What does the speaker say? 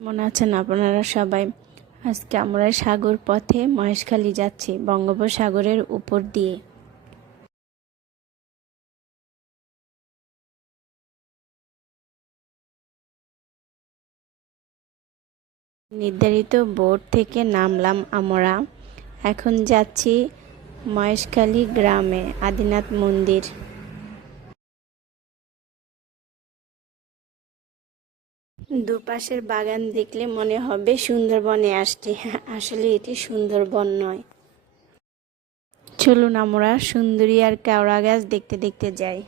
মনে আছেন আপনারা সবাই? আজকে আমরা সাগর পথে মহেশখালী যাচ্ছি, বঙ্গোপসাগরের উপর দিয়ে। নির্ধারিত বোট থেকে নামলাম আমরা। এখন যাচ্ছি মহেশখালী গ্রামে, আদিনাথ মন্দির। দুপাশের বাগান দেখলে মনে হবে সুন্দরবনে আসছি। আসলে এটি সুন্দরবন নয়। চলুন আমরা সুন্দরী আর কেওড়া গাছ দেখতে দেখতে যাই।